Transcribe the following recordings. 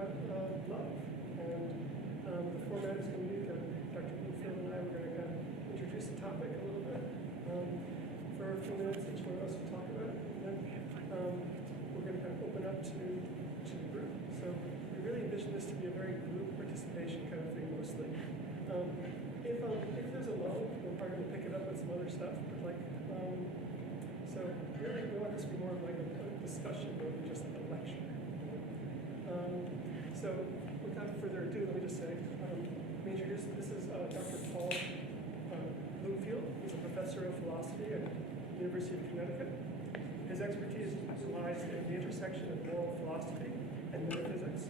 about love. And the format is going to be that Dr. Bloomfield and I are going to kind of introduce the topic a little bit for a few minutes. Each one of us will talk about it. And then we're going to kind of open up to the group. So we really envision this to be a very group participation kind of thing mostly. If there's a lull, we're probably going to pick it up with some other stuff. But so really we want this to be more of like a discussion rather than just like a lecture. So without further ado, let me just say, let me introduce, this is Dr. Paul Bloomfield. He's a professor of philosophy at the University of Connecticut. His expertise lies in the intersection of moral philosophy and metaphysics.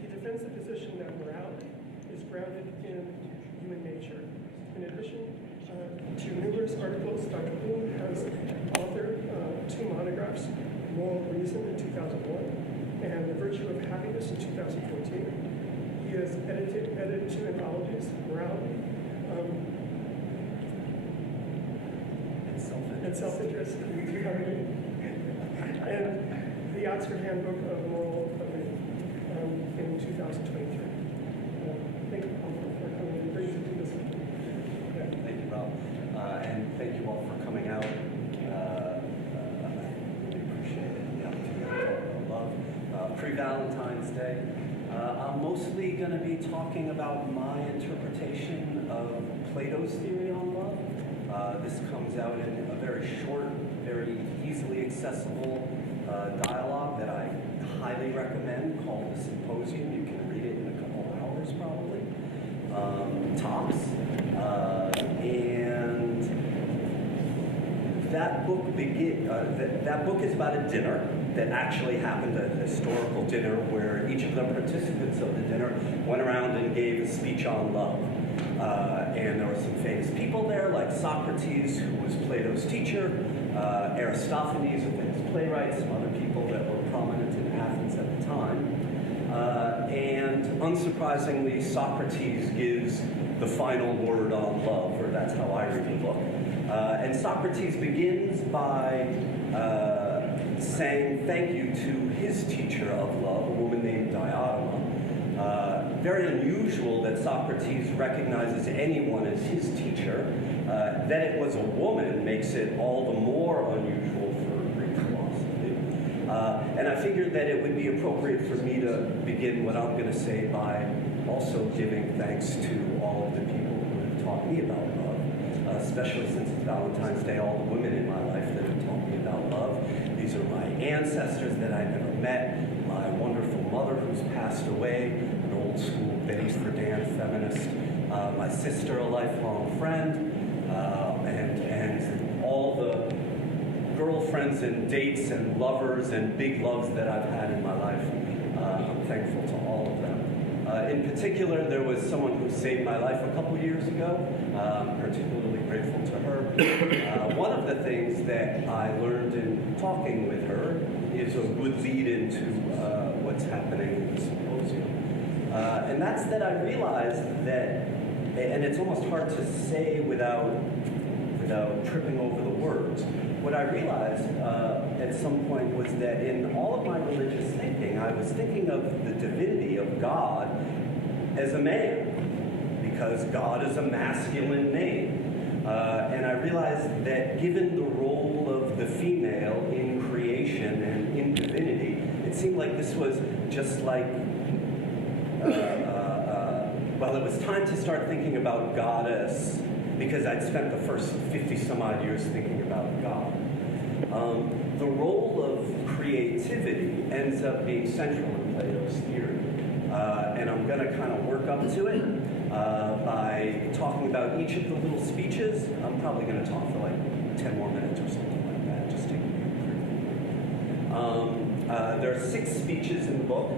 He defends the position that morality is grounded in human nature. In addition to numerous articles, Dr. Bloom has authored 2 monographs, Moral Reason in 2001 and The Virtue of Happiness in 2014. He has edited 2 anthologies, Morality and Self-Interest, and the Oxford Handbook of Moral Living in 2023. Thank you all for coming and bringing to this. Thank you, Rob. And thank you all for coming out. I really appreciate the opportunity to talk about love. Pre-Valentine's Day. I'm mostly going to be talking about my interpretation of Plato's theory on love. This comes out in a very short, very easily accessible dialogue that I highly recommend called The Symposium. You can read it in a couple hours probably, tops. And that book that book is about a dinner that actually happened, a historical dinner where each of the participants of the dinner went around and gave a speech on love. And there were some famous people there, like Socrates, who was Plato's teacher, Aristophanes, a famous playwright, some other people that were prominent in Athens at the time. And unsurprisingly, Socrates gives the final word on love, or that's how I read the book. And Socrates begins by saying thank you to his teacher of love, a woman named Diotima. Very unusual that Socrates recognizes anyone as his teacher. That it was a woman makes it all the more unusual for Greek philosophy. And I figured that it would be appropriate for me to begin what I'm going to say by also giving thanks to all of the people who have taught me about love, especially since it's Valentine's Day, all the women in my life that have taught me about love. These are my ancestors that I never met, my wonderful mother who's passed away, an old school Betty Friedan feminist, my sister, a lifelong friend, and all the girlfriends and dates and lovers and big loves that I've had in my life. I'm thankful to all of them. In particular, there was someone who saved my life a couple years ago. I'm particularly grateful to her. One of the things that I learned in talking with her is a good lead into what's happening in the symposium. And that's that I realized that, and it's almost hard to say without tripping over the words, what I realized at some point was that in all of my religious thinking, I was thinking of the divinity of God as a man, because God is a masculine name. And I realized that given the role of the female in creation and in divinity, it seemed like this was just like, well, it was time to start thinking about goddess, because I'd spent the first 50 some odd years thinking about God. The role of creativity ends up being central in Plato's theory. And I'm going to kind of work up to it by talking about each of the little speeches. I'm probably going to talk for like 10 more minutes or something like that, just to give you a preview. There are 6 speeches in the book,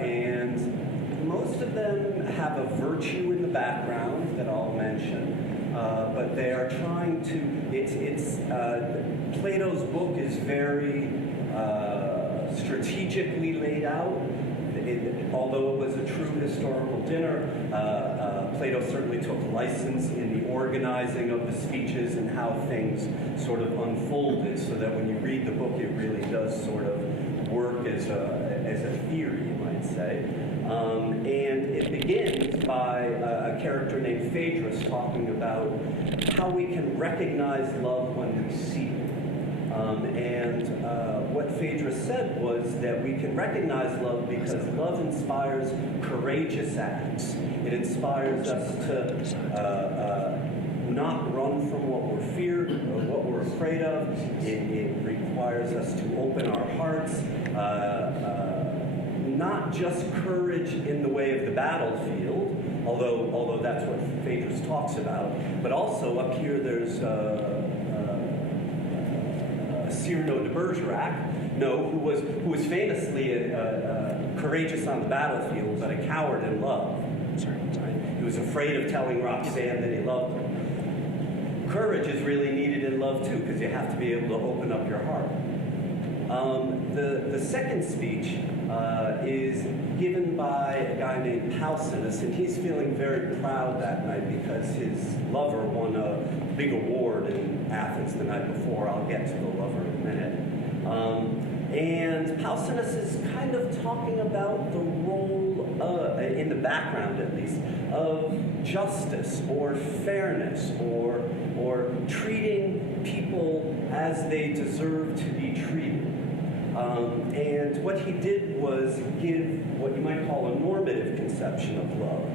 and most of them have a virtue in the background that I'll mention, but they are trying to, Plato's book is very strategically laid out. Although it was a true historical dinner, Plato certainly took license in the organizing of the speeches and how things sort of unfolded, so that when you read the book, it really does sort of work as a theory say. And it begins by a character named Phaedrus talking about how we can recognize love when we see it. What Phaedrus said was that we can recognize love because love inspires courageous acts. It inspires us to not run from what we're feared or what we're afraid of. It requires us to open our hearts, not just courage in the way of the battlefield, although that's what Phaedrus talks about, but also up here there's Cyrano de Bergerac, who was famously courageous on the battlefield, but a coward in love. Right? He was afraid of telling Roxanne that he loved her. Courage is really needed in love too, because you have to be able to open up your heart. The second speech is given by a guy named Pausinus, and he's feeling very proud that night because his lover won a big award in Athens the night before. I'll get to the lover in a minute. And Pausinus is kind of talking about the role, in the background at least, of justice or fairness or treating people as they deserve to be treated. And what he did was give what you might call a normative conception of love,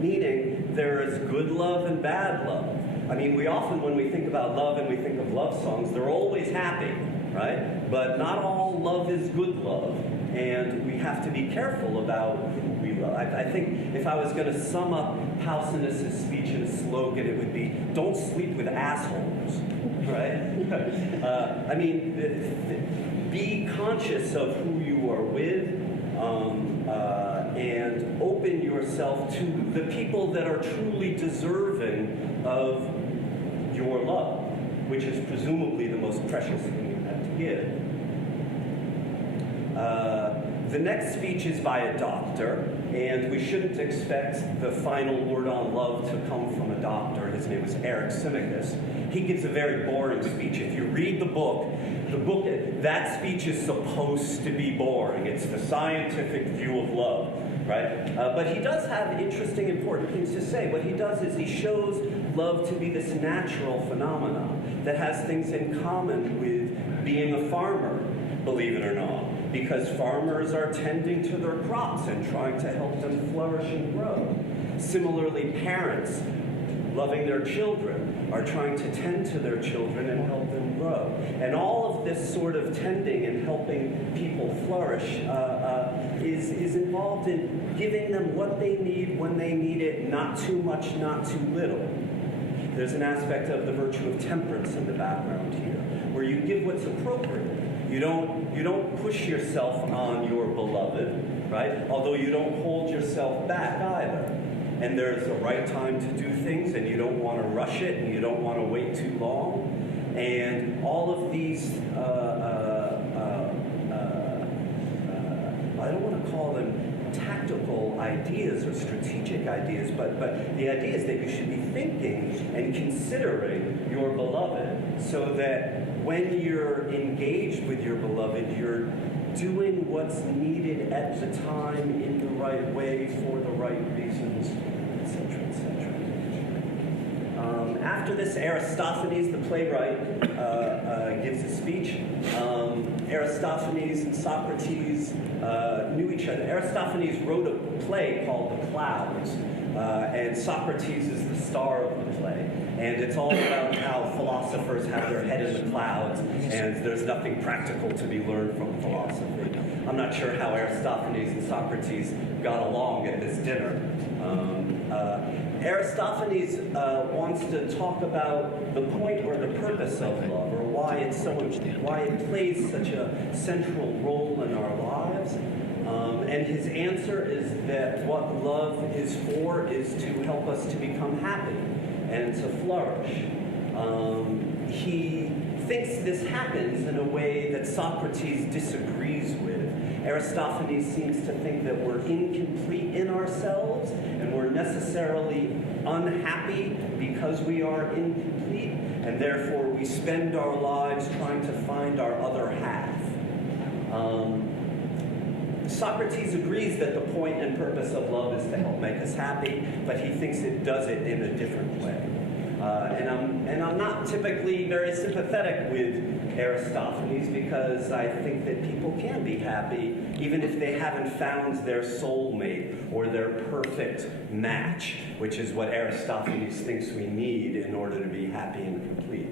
meaning there is good love and bad love. I mean, we often, when we think about love and we think of love songs, they're always happy, right? But not all love is good love, and we have to be careful about who we love. I think if I was going to sum up Pausinus' speech in a slogan, it would be, don't sleep with assholes, right? I mean, be conscious of who you are with, and open yourself to the people that are truly deserving of your love, which is presumably the most precious thing you have to give. The next speech is by a doctor, and we shouldn't expect the final word on love to come from a doctor. His name was Anaximachus. He gives a very boring speech. If you read the book, that speech is supposed to be boring. It's the scientific view of love, right? But he does have interesting, important things to say. What he does is he shows love to be this natural phenomenon that has things in common with being a farmer, believe it or not, because farmers are tending to their crops and trying to help them flourish and grow. Similarly, parents loving their children are trying to tend to their children and help them grow. And all of this sort of tending and helping people flourish is involved in giving them what they need when they need it, not too much, not too little. There's an aspect of the virtue of temperance in the background here, where you give what's appropriate. You don't push yourself on your beloved, right? Although you don't hold yourself back either. And there's a right time to do things, and you don't want to rush it, and you don't want to wait too long. And all of these, I don't want to call them tactical ideas or strategic ideas, but the idea is that you should be thinking and considering your beloved so that when you're engaged with your beloved, you're doing what's needed at the time in the right way for the right reasons, etc., etc. After this, Aristophanes, the playwright, gives a speech. Aristophanes and Socrates knew each other. Aristophanes wrote a play called The Clouds, and Socrates is the star of the play. And it's all about how philosophers have their head in the clouds, and there's nothing practical to be learned from philosophy. I'm not sure how Aristophanes and Socrates got along at this dinner. Aristophanes wants to talk about the point or the purpose of love, or why it plays such a central role in our lives. And his answer is that what love is for is to help us to become happy and to flourish. He thinks this happens in a way that Socrates disagrees with. Aristophanes seems to think that we're incomplete in ourselves and we're necessarily unhappy because we are incomplete, and therefore we spend our lives trying to find our other half. Socrates agrees that the point and purpose of love is to help make us happy, but he thinks it does it in a different way. And I'm not typically very sympathetic with Aristophanes, because I think that people can be happy even if they haven't found their soulmate or their perfect match, which is what Aristophanes thinks we need in order to be happy and complete.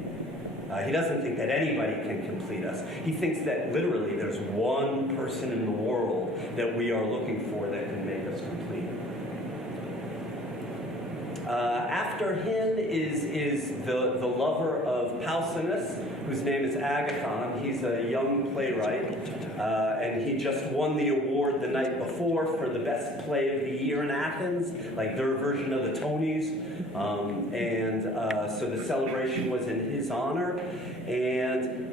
He doesn't think that anybody can complete us. He thinks that literally there's one person in the world that we are looking for that can make us complete. After him is the lover of Pausinus, whose name is Agathon. He's a young playwright, and he just won the award the night before for the best play of the year in Athens, like their version of the Tonys. So the celebration was in his honor, and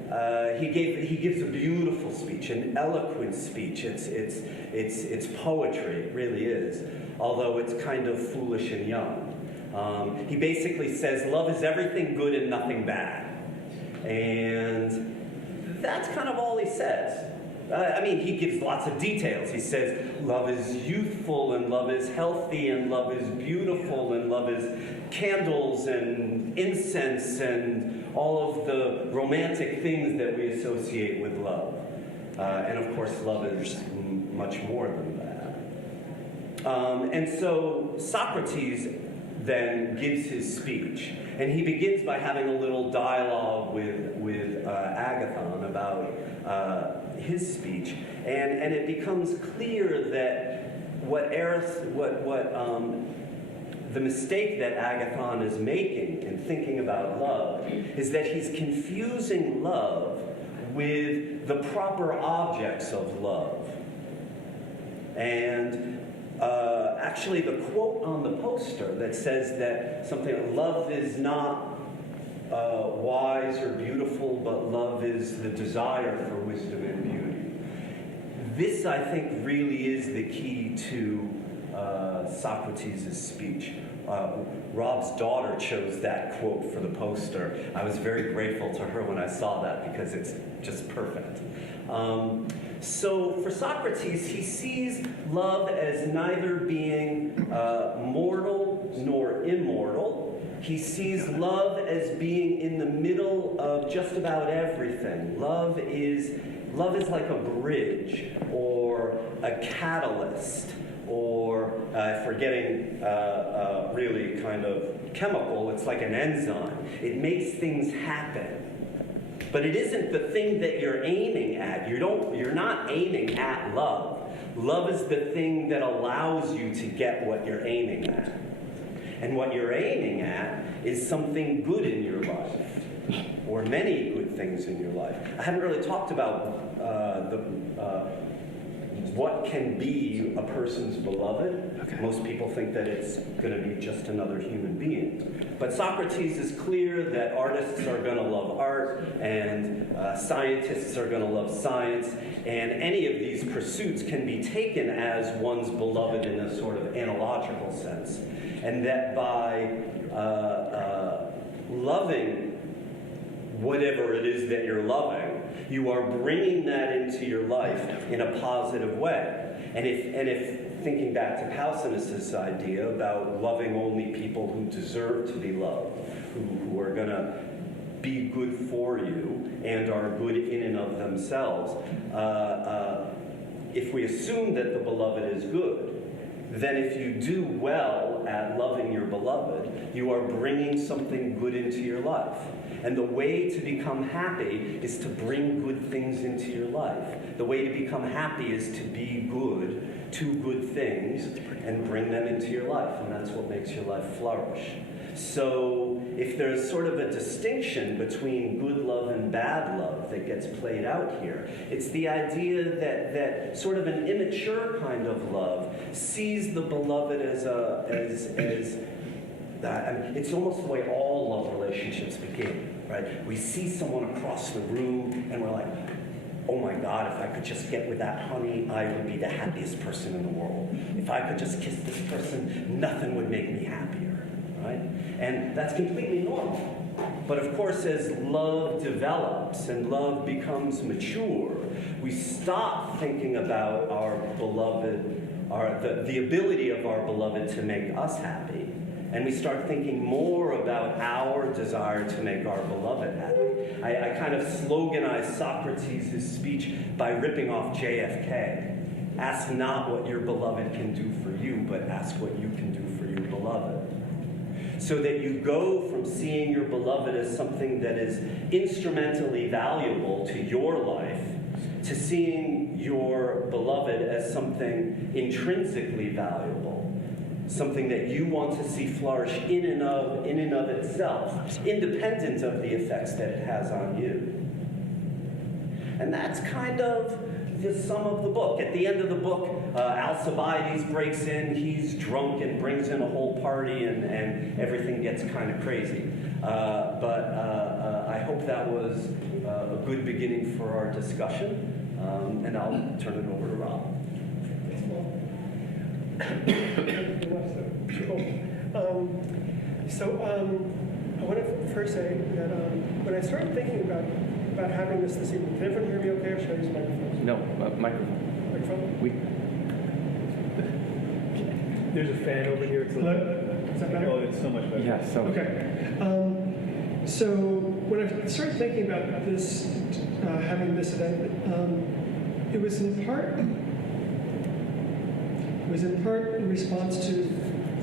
he gives a beautiful speech, an eloquent speech. It's poetry, it really is, although it's kind of foolish and young. He basically says, love is everything good and nothing bad. And that's kind of all he says. He gives lots of details. He says love is youthful, and love is healthy, and love is beautiful, and love is candles and incense and all of the romantic things that we associate with love. And of course, love is much more than that. And so Socrates then gives his speech, and he begins by having a little dialogue with Agathon about his speech, and it becomes clear that the mistake that Agathon is making in thinking about love is that he's confusing love with the proper objects of love. And actually, the quote on the poster that says that something like love is not wise or beautiful, but love is the desire for wisdom and beauty. This, I think, really is the key to Socrates' speech. Rob's daughter chose that quote for the poster. I was very grateful to her when I saw that, because it's just perfect. So for Socrates, he sees love as neither being mortal nor immortal. He sees love as being in the middle of just about everything. Love is like a bridge, or a catalyst, or if we're getting really kind of chemical, it's like an enzyme. It makes things happen. But it isn't the thing that you're aiming at. You're not aiming at love. Love is the thing that allows you to get what you're aiming at. And what you're aiming at is something good in your life, or many good things in your life. I haven't really talked about what can be a person's beloved. Okay. Most people think that it's going to be just another human being. But Socrates is clear that artists are going to love art, and scientists are going to love science, and any of these pursuits can be taken as one's beloved in a sort of analogical sense. And that by loving whatever it is that you're loving, you are bringing that into your life in a positive way. And if thinking back to Pausinus' idea about loving only people who deserve to be loved, who are going to be good for you and are good in and of themselves, if we assume that the beloved is good, then if you do well at loving your beloved, you are bringing something good into your life. And the way to become happy is to bring good things into your life. The way to become happy is to be good to good things and bring them into your life. And that's what makes your life flourish. So if there's sort of a distinction between good love and bad love that gets played out here, it's the idea that sort of an immature kind of love sees the beloved as it's almost the way all love relationships begin, right? We see someone across the room and we're like, oh my God, if I could just get with that honey, I would be the happiest person in the world. If I could just kiss this person, nothing would make me happier, right? And that's completely normal. But of course, as love develops and love becomes mature, we stop thinking about our beloved, the ability of our beloved to make us happy, and we start thinking more about our desire to make our beloved happy. I kind of sloganize Socrates' speech by ripping off JFK. Ask not what your beloved can do for you, but ask what you can do for your beloved. So that you go from seeing your beloved as something that is instrumentally valuable to your life to seeing your beloved as something intrinsically valuable, something that you want to see flourish in and of itself, independent of the effects that it has on you. And that's kind of the sum of the book. At the end of the book, Alcibiades breaks in, he's drunk and brings in a whole party, and everything gets kind of crazy. But I hope that was a good beginning for our discussion, and I'll turn it over to Rob. I want to first say that when I started thinking about having this evening, can everyone hear me okay, or should I use microphones? No, microphone. Microphone? There's a fan over here. It's Hello? Is that better? Oh, it's so much better. Yeah, so. Okay. So when I started thinking about this, having this event, it was in part in response to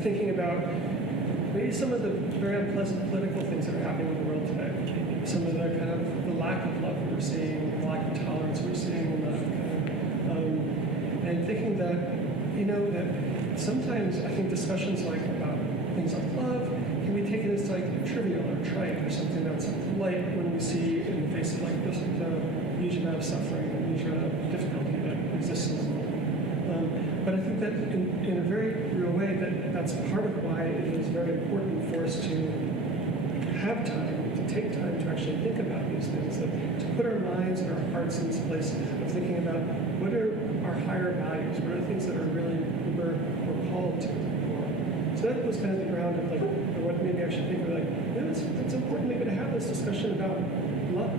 thinking about maybe some of the very unpleasant political things that are happening in the world today. Some of the kind of the lack of love we're seeing, the lack of tolerance we're seeing, and thinking that, that sometimes I think discussions like about things like love can be taken as like trivial or trite or something that's light when we see in the face of like this the huge amount of suffering and huge amount of difficulty that exists in the world. But I think that in a very real way that's part of why it is very important for us to have time, to take time to actually think about these things, to put our minds and our hearts in this place of thinking about what are our higher values, what are the things that are really we're called to. So that was kind of the ground of like what maybe I should think of like, it's important maybe to have this discussion about love.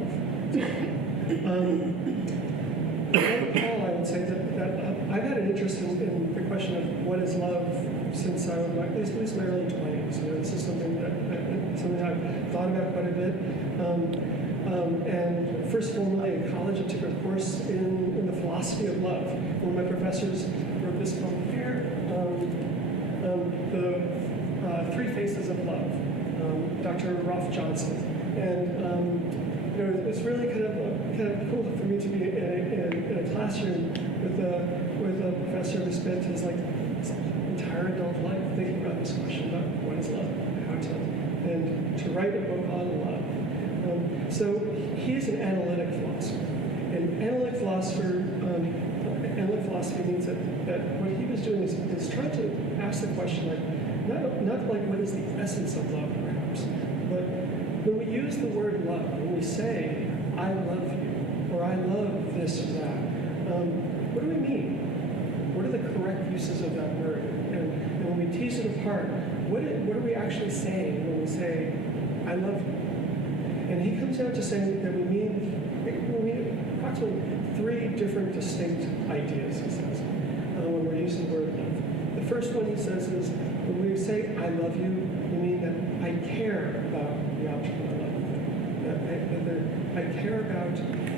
Paul, I would say that I've had an interest in the question of what is love since I was at least my early 20s. This is something I've thought about quite a bit. And first formally in college, I took a course in the philosophy of love. One of my professors wrote this book here, the Three Faces of Love, Dr. Rolf Johnson. And it's really kind of cool for me to be in a classroom with a professor who spent his entire adult life thinking about this question about what is love, and to write a book on love. So he's an analytic philosopher, and analytic philosophy means that what he was doing is trying to ask the question not like what is the essence of love perhaps, but when we use the word love, when we say, I love you, or I love this or that, what do we mean? What are the correct uses of that word? And when we tease it apart, what are we actually saying when we say, I love you? And he comes out to saying that we mean approximately three different distinct ideas, he says, when we're using the word love. The first one he says is, when we say, I love you, we mean that I care about the object of my love. I care about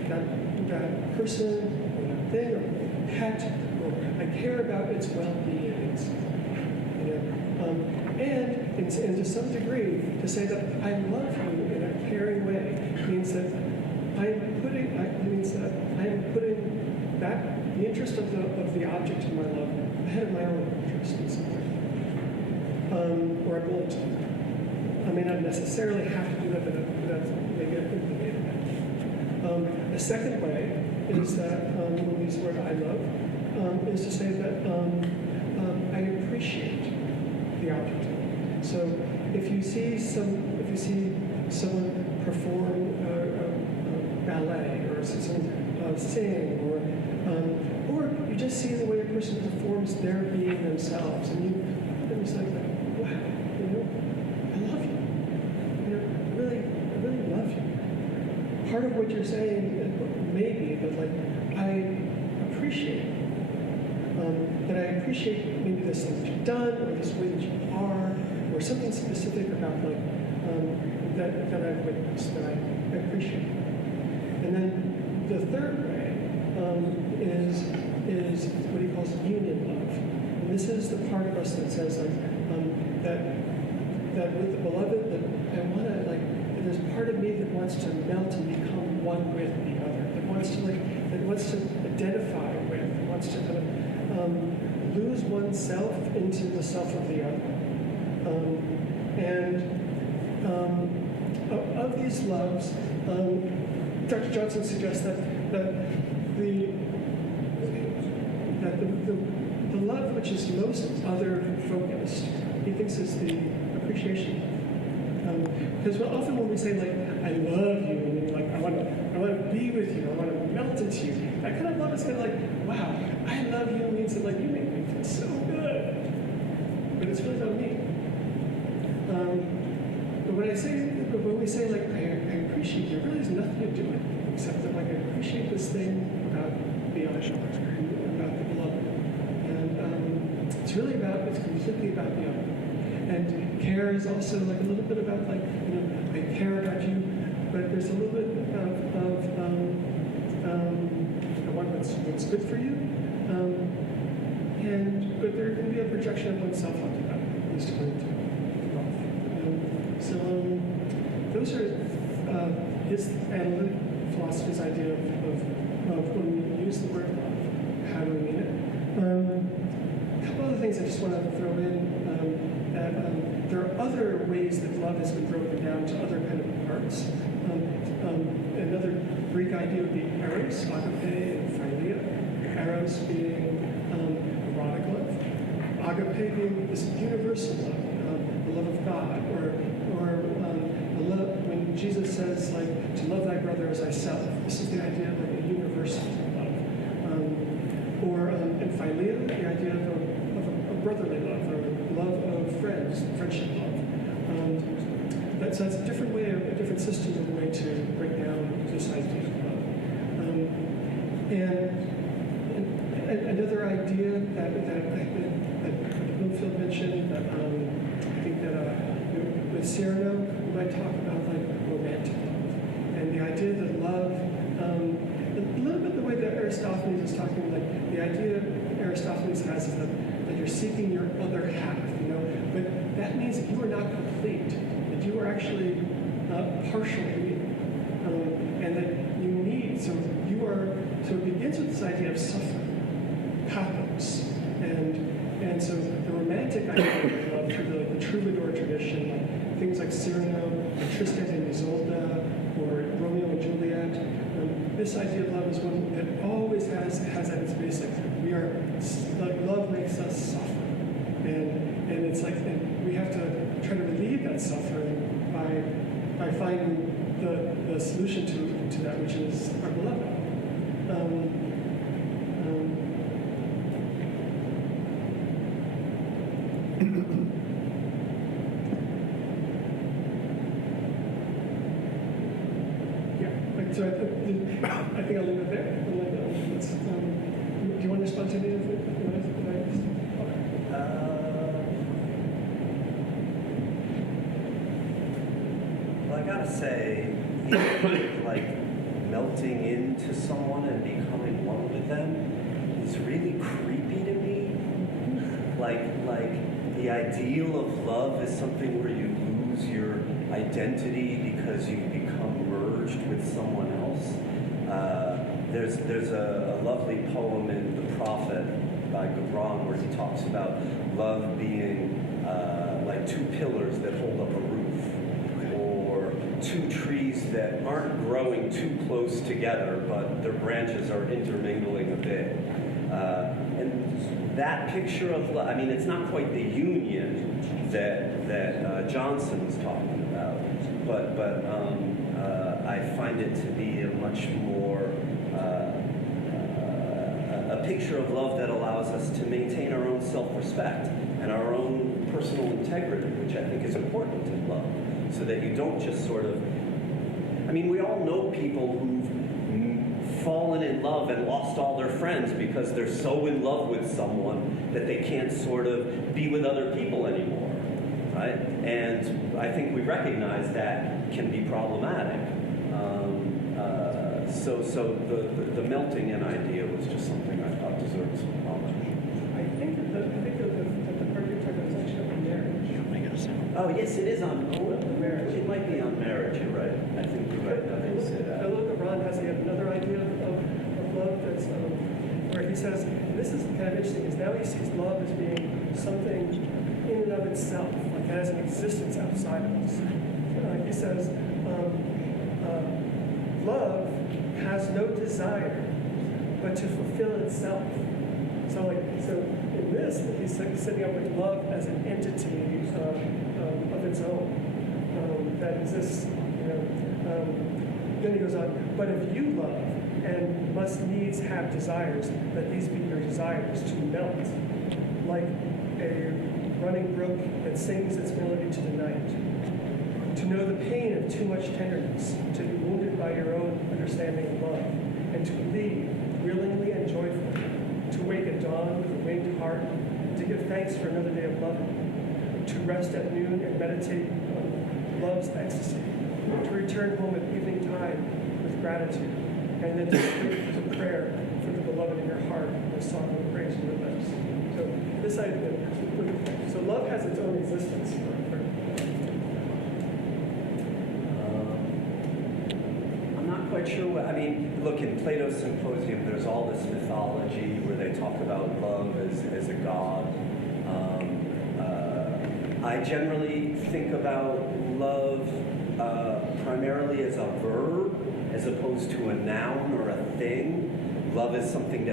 that person, or that thing, or pet, or I care about its well-being. And to some degree, to say that I love you in a caring way means that I'm putting the interest of the object of my love ahead of my own interest in some way. Or I'm willing to. I may not necessarily have to do that, but that's maybe a good way to that. The second way is that when we use the word I love, is to say that I appreciate the object. So if you see someone perform ballet, or someone sing, or you just see the way a person performs their being themselves, and it's like, wow, I love you. I really love you. Part of what you're saying may be that I appreciate. That I appreciate maybe this thing that you've done, or this way that you are, or something specific about like that I've witnessed that I appreciate. And then the third way is what he calls union love. And this is the part of us that says like that with the beloved, that I want to like, that there's part of me that wants to melt and become one with the other, that wants to identify with, that wants to kind of lose oneself into the self of the other. Of these loves, Dr. Johnson suggests that the love which is most other-focused, he thinks is the appreciation. Because often when we say like, I love you, and like I want to be with you, I want to melt into you, that kind of love is kind of like, wow, I love you means that like you make me feel so good. But it's really about me. But when we say like I appreciate you, it really has nothing to do with it, except that like I appreciate this thing about the other, about the beloved. And it's completely about the other. And care is also like a little bit about like, I care about you, but there's a little bit of I want what's good for you. But there can be a projection of oneself onto that, at least according to love. So those are his analytic philosophy's idea of when we use the word love, how do we mean it? A couple other things I just want to throw in. There are other ways that love has been broken down to other kind of parts. Another Greek idea would be eros, agape, and philia. Eros being erotic love, agape being this universal love, the love of God, or the love when Jesus says like to love thy brother as thyself. This is the idea of like a universal love, and philia, the idea of a brotherly love, or love of friends, friendship love. So that's a different way, a different system of a way to break down this idea of love. And another idea that Bloomfield mentioned, that I think that with Cyrano, we might talk about like romantic love, and the idea that love, a little bit the way that Aristophanes is talking, like the idea Aristophanes has is that you're seeking your other half, but that means that you are not complete, that you are actually partial being, and that you need, so it begins with this idea of suffering, pathos, and so the romantic idea of love through the troubadour tradition, like things like Cyrano, or Tristan and Isolde, or Romeo and Juliet. This idea of love is one that always has at its basic. Love makes us suffer, and it's like we have to try to relieve that suffering by finding the solution to that, which is our beloved. So I think I'll leave it there. Do you want to respond to any of it? Well, I gotta say, like melting into someone and becoming one with them is really creepy to me. Like the ideal of love is something where you lose your identity because you become merged with someone else. There's a lovely poem in The Prophet by Gibran where he talks about love being like two pillars that hold up a roof, or two trees that aren't growing too close together, but their branches are intermingling a bit. And that picture of love, I mean, it's not quite the union that Johnson was talking about, but I find it to be a much more a picture of love that allows us to maintain our own self-respect and our own personal integrity, which I think is important in love, so that you don't just sort of, I mean, we all know people who've fallen in love and lost all their friends because they're so in love with someone that they can't sort of be with other people anymore, right? And I think we recognize that can be problematic. So the melting in idea was just something I thought deserved some knowledge. I think that the part you're talking about is actually on marriage. Oh, yes, it is on marriage. It might be on marriage, you're right. I think you're right now that you say that. I look at Ron has another idea of love that's where he says, and this is kind of interesting, is now he sees love as being something in and of itself, like it has an existence outside of us. He says, love has no desire but to fulfill itself. So in this, he's setting up with love as an entity of its own that exists. Then he goes on, but if you love and must needs have desires, let these be your desires to melt, like a running brook that sings its melody to the night. To know the pain of too much tenderness, to be wounded by your own understanding of love, and to believe willingly and joyfully, to wake at dawn with a winged heart, to give thanks for another day of loving, to rest at noon and meditate on love's ecstasy, to return home at evening tide with gratitude, and then to speak to prayer for the beloved in your heart and a song of praise in your lips. So this idea, so love has its own existence. Quite sure what, I mean, look, in Plato's Symposium, there's all this mythology where they talk about love as a god. I generally think about love primarily as a verb as opposed to a noun or a thing. Loving is something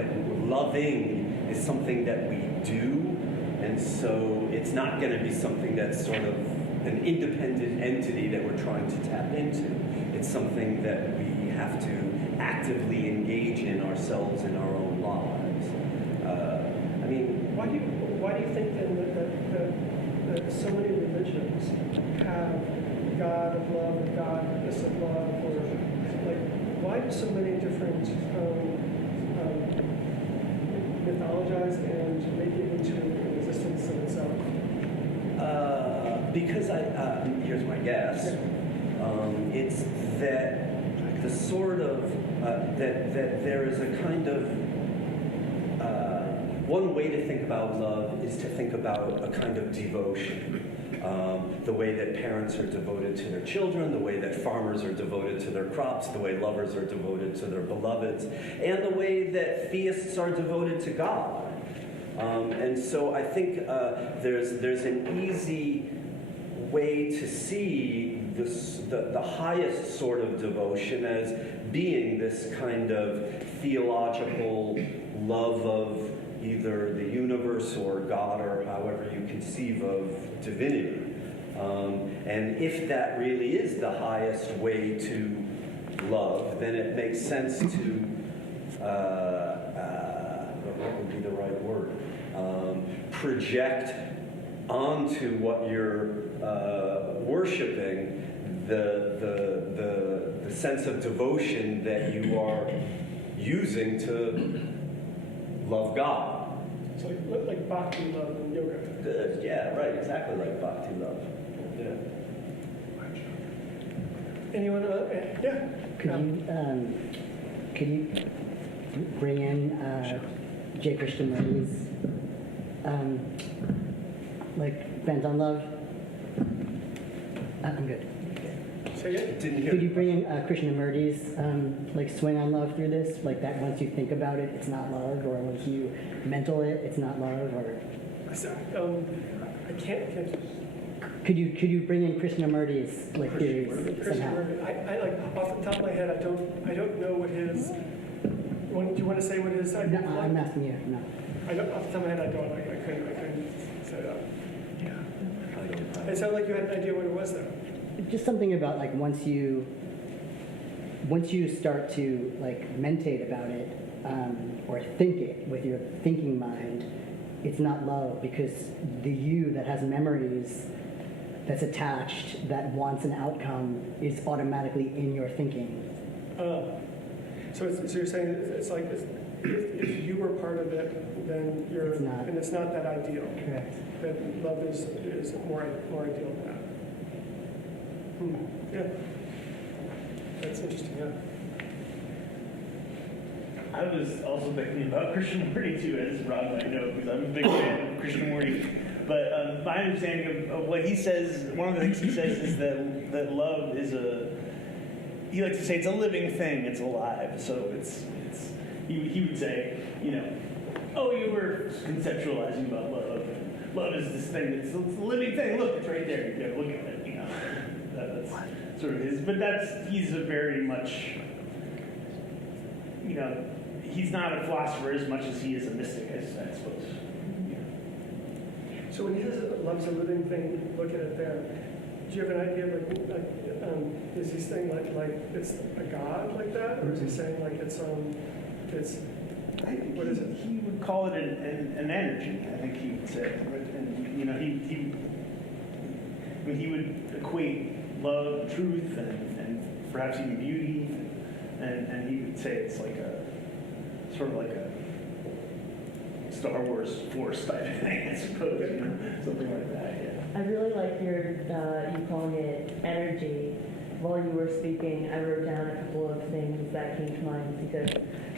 that we do, and so it's not going to be something that's sort of an independent entity that we're trying to tap into. It's something that we have to actively engage in ourselves in our own lives. I mean, why do you think then that so many religions have God of love or Goddess of love, or like why do so many different mythologize and make it into an existence of itself? Because here's my guess. It's that the sort of that there is a kind of one way to think about love is to think about a kind of devotion. The way that parents are devoted to their children, the way that farmers are devoted to their crops, the way lovers are devoted to their beloveds, and the way that theists are devoted to God. And so I think there's an easy way to see the highest sort of devotion as being this kind of theological love of either the universe or God or however you conceive of divinity. And if that really is the highest way to love, then it makes sense to, what would be the right word? Project onto what you're worshiping the sense of devotion that you are using to love God. So like bhakti love and yoga. Good, yeah, right, exactly like bhakti love. Yeah. Anyone? Yeah. Could you bring in J. Krishnamurti's like bent on love? I'm good. Say it. Didn't hear. Could you bring in Krishnamurti's like swing on love through this? Like that once you think about it, it's not love, or once you mental it, it's not love, or. I can't. Could you bring in Krishnamurti's like theories somehow? I like off the top of my head. I don't know what his. Do you want to say what his? No, I'm asking you. No. I don't, off the top of my head, I don't. I couldn't set it up. Yeah. It sounded like you had an idea what it was, though. Just something about like once you start to like meditate about it or think it with your thinking mind, it's not love, because the you that has memories, that's attached, that wants an outcome, is automatically in your thinking. So you're saying it's like if you were part of it, then you're, It's not. and it's not that ideal. Correct. That love is more ideal than that. Yeah. That's interesting, yeah. I was also thinking about Krishnamurti too, as Rob might know, because I'm a big fan of Krishnamurti. But my understanding of what he says, one of the things he says is that love is he likes to say it's a living thing, it's alive. So he would say, oh, you were conceptualizing about love. Love is this thing, it's a living thing. Look, it's right there. You look at it, That's sort of his, but he's a very much, he's not a philosopher as much as he is a mystic, I suppose. So when he says love's a living thing, look at it there. Do you have an idea, is he saying like it's a god like that, or is he saying like it's I think what is it? He would call it an energy. I think he would say, and he would equate love, truth, and perhaps even beauty, and he would say it's like sort of like a Star Wars Force type of thing, I suppose, something like that. Yeah. I really like you calling it energy. While you were speaking, I wrote down a couple of things that came to mind because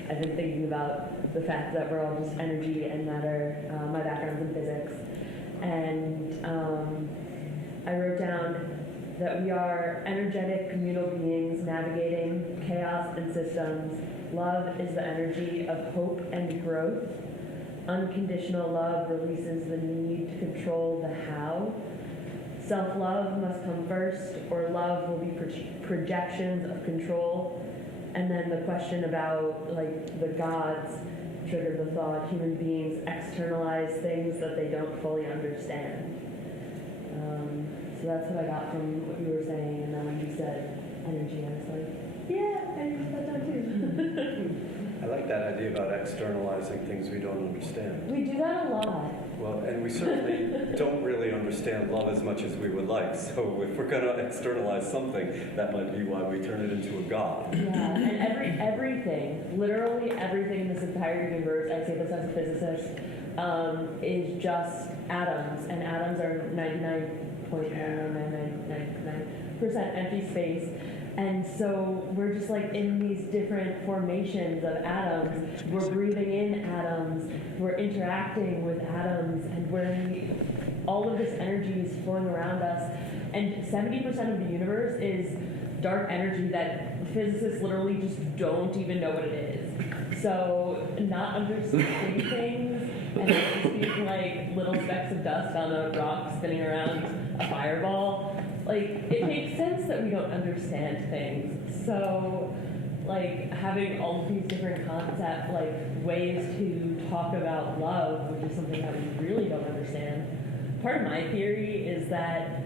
I've been thinking about the fact that we're all just energy and matter. My background's in physics. And I wrote down that we are energetic communal beings navigating chaos and systems. Love is the energy of hope and growth. Unconditional love releases the need to control the how. Self-love must come first, or love will be projections of control. And then the question about the gods triggered the thought, human beings externalize things that they don't fully understand. So that's what I got from what you were saying, and then when you said energy, I was like, yeah, I wrote that down too. I like that idea about externalizing things we don't understand. We do that a lot. Well, and we certainly don't really understand love as much as we would like. So if we're going to externalize something, that might be why we turn it into a god. Yeah, and everything, literally everything in this entire universe, I say this as a physicist, is just atoms, and atoms are 99.99999% empty space. And so we're just in these different formations of atoms. We're breathing in atoms, we're interacting with atoms, and all of this energy is flowing around us. And 70% of the universe is dark energy that physicists literally just don't even know what it is. So not understanding things and just being like little specks of dust on a rock spinning around a fireball, it makes sense that we don't understand things. So, having all of these different concepts, ways to talk about love, which is something that we really don't understand. Part of my theory is that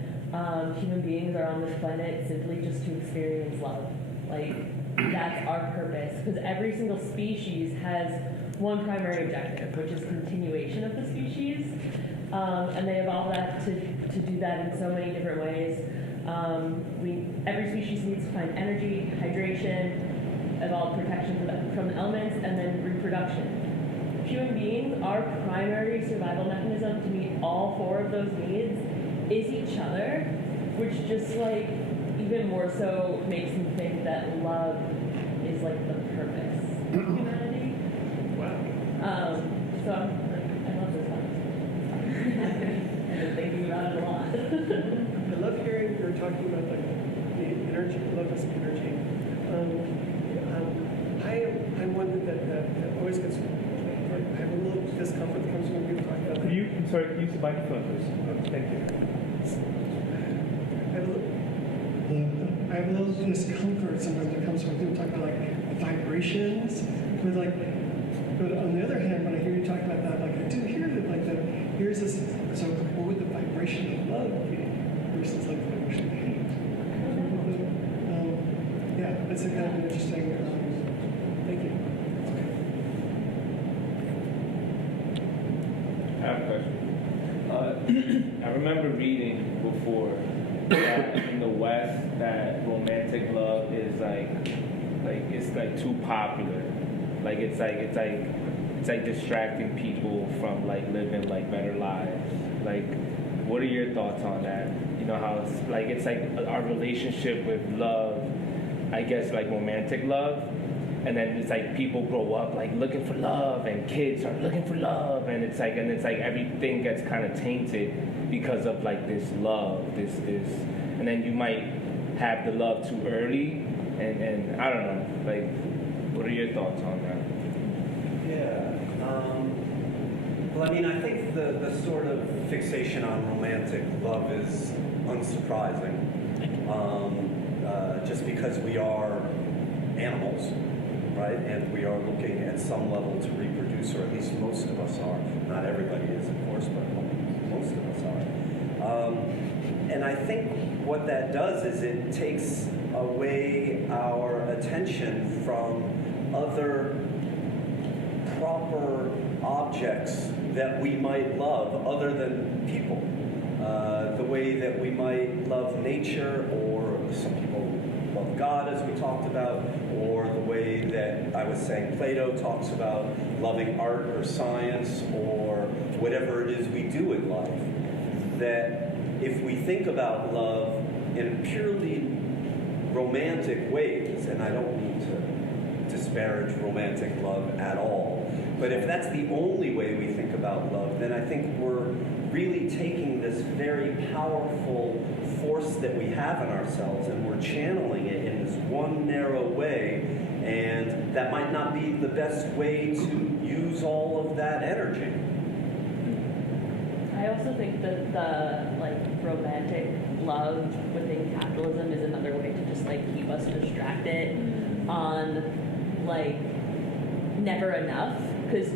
human beings are on this planet simply just to experience love. That's our purpose. Because every single species has one primary objective, which is continuation of the species. And they evolved that to do that in so many different ways. Every species needs to find energy, hydration, evolve protection from the elements, and then reproduction. Human beings, our primary survival mechanism to meet all four of those needs is each other, which just even more so makes me think that love is the purpose of humanity. Wow. So I love this conversation. I've been thinking about it a lot. I love hearing you're talking about the energy, love is energy. I'm one that always gets, I have a little discomfort that comes when people talk about that. I'm sorry, use the microphone, please. Thank you. I have a little discomfort sometimes that comes when people talk about vibrations, but on the other hand, when I hear you talk about that, I do hear that here's this. So what would the vibration of love be versus the vibration of hate? Yeah, that's a kind of an interesting. Thank you. I have a question. I remember reading before that in the West that romantic love is it's like too popular. Like it's like distracting people from like living like better lives. Like, what are your thoughts on that? You know how it's like our relationship with love, I guess like romantic love, and then it's like people grow up like looking for love, and kids are looking for love, and it's like everything gets kind of tainted because of like this love, this, and then you might have the love too early, and I don't know, like, what are your thoughts on that? Yeah. Well, I mean, I think the sort of fixation on romantic love is unsurprising. Just because we are animals, right? And we are looking at some level to reproduce, or at least most of us are. Not everybody is, of course, but most of us are. And I think what that does is it takes away our attention from other proper objects that we might love other than people. The way that we might love nature, or some people love God, as we talked about, or the way that I was saying Plato talks about loving art or science or whatever it is we do in life. That if we think about love in purely romantic ways, and I don't mean to disparage romantic love at all, but if that's the only way we think about love, then I think we're really taking this very powerful force that we have in ourselves and we're channeling it in this one narrow way, and that might not be the best way to use all of that energy. I also think that the like romantic love within capitalism is another way to just like keep us distracted on like never enough, because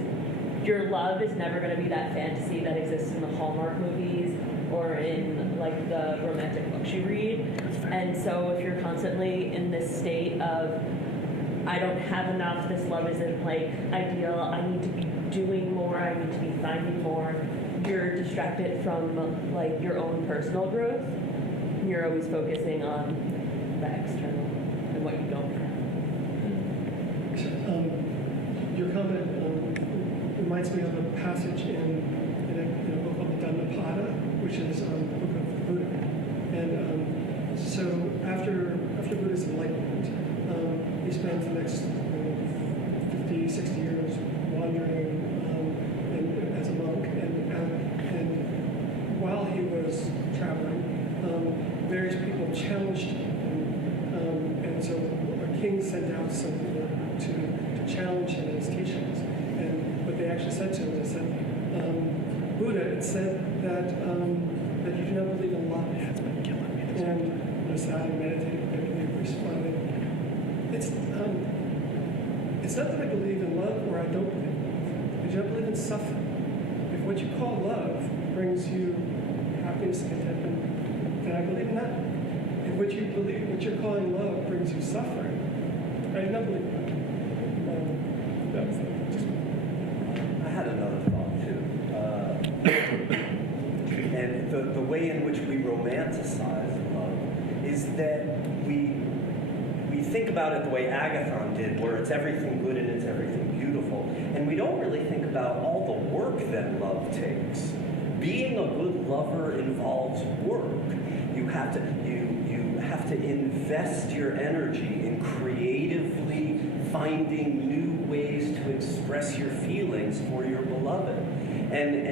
your love is never going to be that fantasy that exists in the Hallmark movies or in like the romantic books you read. And so if you're constantly in this state of I don't have enough, this love isn't like ideal, I need to be doing more, I need to be finding more, you're distracted from like your own personal growth. You're always focusing on the external and what you don't have. Your comment reminds me of a passage in a book called the Dhammapada, which is the book of Buddha. And so after Buddha's enlightenment, he spends the next 50, 60 years wandering as a monk. And while he was traveling, various people challenged him. And so a king sent out some people to challenge him in his teachings. And what they actually said to him, they said, Buddha, it said that you do not believe in love. And he sat and meditated, and he responded, it's not that I believe in love or I don't believe in love. I do not believe in suffering. If what you call love brings you happiness and contentment, then I believe in that. If what you're calling love brings you suffering, I do not believe in that. I had another thought too. And the way in which we romanticize love is that we think about it the way Agathon did, where it's everything good and it's everything beautiful. And we don't really think about all the work that love takes. Being a good lover involves work. You have to invest your energy in creatively finding new ways to express your feelings for your beloved. And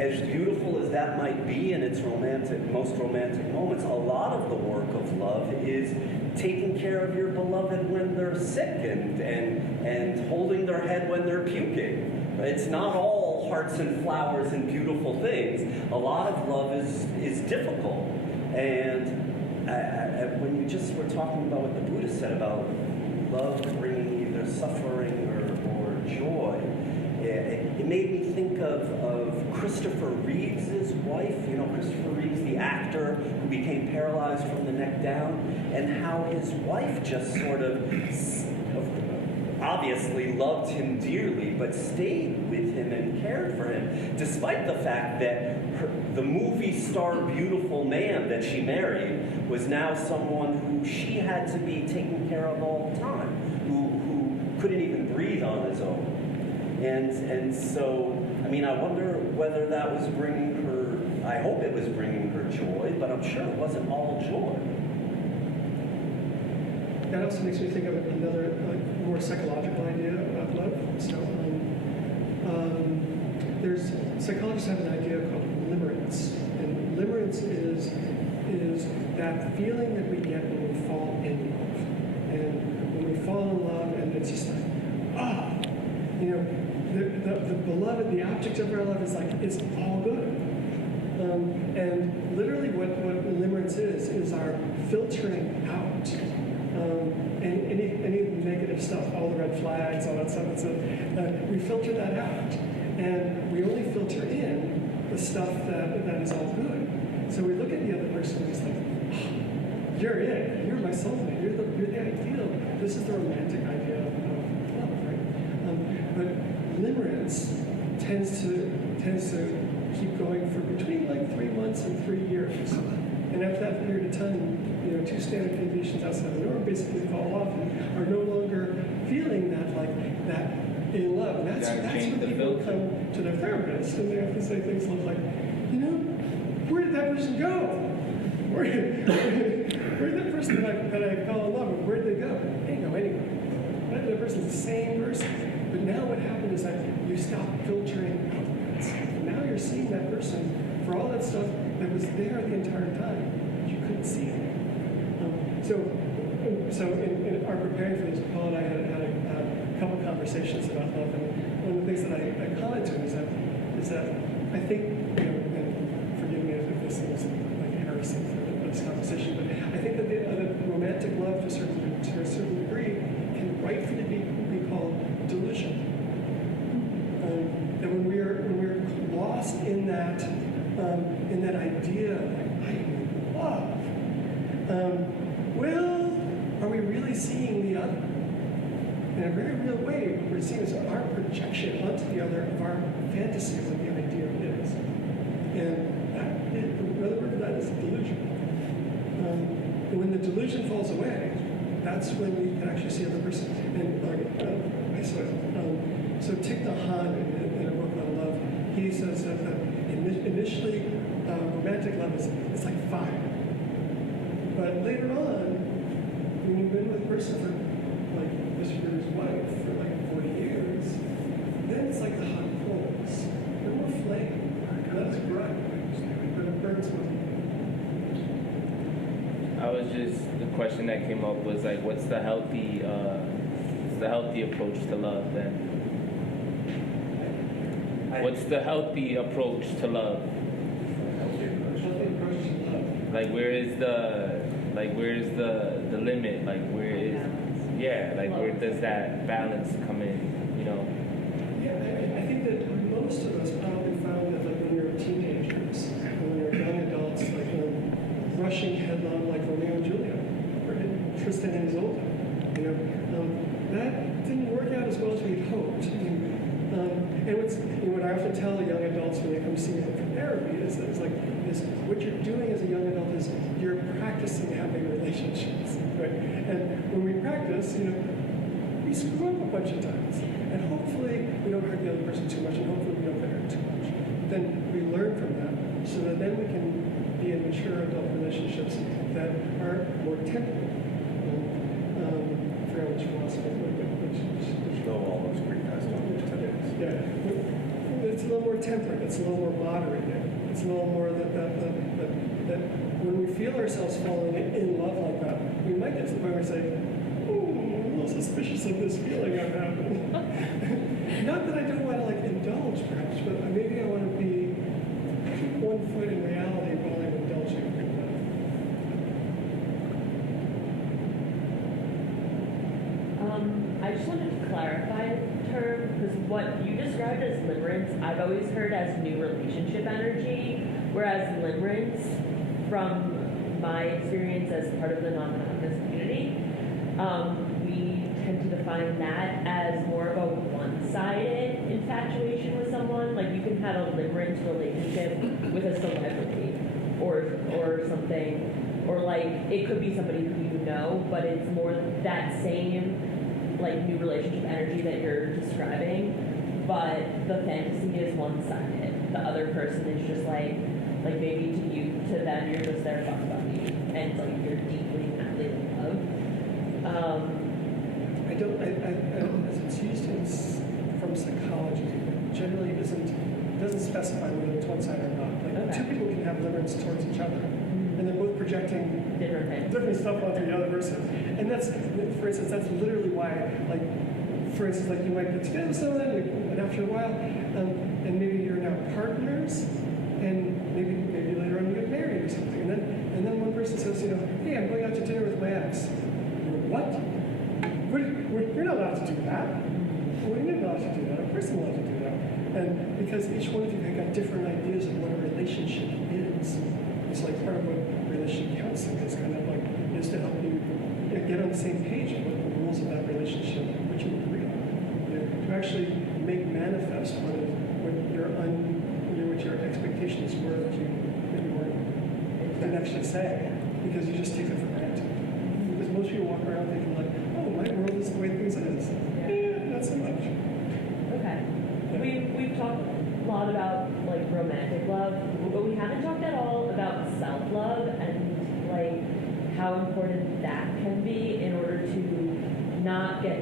as beautiful as that might be in its most romantic moments, a lot of the work of love is taking care of your beloved when they're sick and holding their head when they're puking. It's not all hearts and flowers and beautiful things. A lot of love is difficult. And when you just were talking about what the Buddha said about love bringing either suffering or joy, it made me think of Christopher Reeves' wife. You know, Christopher Reeves, the actor who became paralyzed from the neck down, and how his wife just sort of obviously loved him dearly, but stayed with him and cared for him, despite the fact that the movie star beautiful man that she married was now someone who she had to be taking care of all the time, who couldn't even breathe on his own. And so, I mean, I wonder whether that was bringing her, I hope it was bringing her joy, but I'm sure it wasn't all joy. That also makes me think of another, like, more psychological idea about love. So, there's psychologists have an idea called limerence, and limerence is that feeling that we get when we fall in love, and when we fall in love, and it's just like, the beloved, the object of our love is like it's all good. And literally, what limerence is our filtering out. Any negative stuff, all the red flags, all that stuff. We filter that out, and we only filter in the stuff that is all good. So we look at the other person and it's like, you're it. You're my soulmate. You're the ideal. This is the romantic idea of love, right? But limerence tends to keep going for between like 3 months and 3 years. And after that period of time, two standard deviations outside the norm basically fall off and are no longer feeling that in love. And that's when people come to their therapist and they have to say things like, where did that person go? Where did that person that I fell in love with, where did they go? They didn't go anywhere. That person's the same person. But now what happened is that you stop filtering outwards. Now you're seeing that person for all that stuff that was there the entire time. You couldn't see it. So in our preparing for this, Paul and I had a couple conversations about love, and one of the things that I commented to him is that I think, and forgive me if this seems like heresy for this conversation, but I think that the romantic love to a certain degree can rightfully be called delusion. That when we're lost in that idea of like, I am love. Well, are we really seeing the other? In a very real way, what we're seeing is our projection onto the other of our fantasy of what the idea is. And another word for that is delusion. And when the delusion falls away, that's when we can actually see the other person. And so Thich Nhat Hanh, in a book on love, he says that initially romantic love is like fire. But later on, when you've been with a person for, like Mr. Rivers' wife, for like 40 years, then it's like the hot coals. They're more flame. Not as bright, but it burns with you. The question that came up was like, what's the healthy approach to love then? What's the healthy approach to love? Like where is the limit? Like where does that balance come in? Yeah, I think that most of us probably found that like when we were teenagers, when we were young adults, like rushing headlong like Romeo and Juliet, or Tristan and Isolde, that didn't work out as well as we'd hoped. And what I often tell young adults when they come see me for therapy is what you're doing as a young adult is you're practicing having relationships, right? And when we practice, we screw up a bunch of times, and hopefully we don't hurt the other person too much, and hopefully we don't get hurt too much. Then we learn from that, so that then we can be in mature adult relationships that are more temperate. For which philosophy, which all those Greek guys don't. yeah, it's a little more temperate. It's a little more moderated. It's a little more that when we feel ourselves falling in love like that, we might get to the point where we say, "Oh, I'm a little suspicious of this feeling I'm having." Not that I don't want to indulge, perhaps, but maybe I want to keep 1 foot in reality while I'm indulging in love. I just wanted to clarify the term, because what you described as limerence, I've always heard as new relationship energy, whereas limerence, from my experience as part of the non-monogamous community, we tend to define that as more of a one-sided infatuation with someone. Like you can have a limerence relationship with a celebrity something, or like it could be somebody who you know, but it's more that same like new relationship energy that you're describing, but the fantasy is one-sided. The other person is just like maybe to them you're just their fuck buddy, and like you're deeply madly in love. As it's used from psychology, generally doesn't specify whether it's one side or not. Like Okay. two people can have limits towards each other, and they're both projecting Different things. different stuff onto the other person. And that's, for instance, that's literally why, like, for instance, like you might get together with someone, and after a while, and maybe you're now partners, and maybe later on you get married or something, and then one person says, you know, hey, I'm going out to dinner with my ex. You're, what? You're not allowed to do that. Well, you're not allowed to do that. Of course I'm allowed to do that. And because each one of you have got different ideas of what a relationship is, it's like part of what relationship counseling is, kind of like, is to help you get on the same page of what the rules of that relationship, what you agree on. You know, to actually make manifest what your expectations were that you maybe didn't actually say, because you just take it for granted. Because most people walk around thinking like, oh, my world is the way things is. Yeah, not so much. Okay. We've talked a lot about like romantic love, but we haven't talked at all about self-love and like how important that can be in order to not get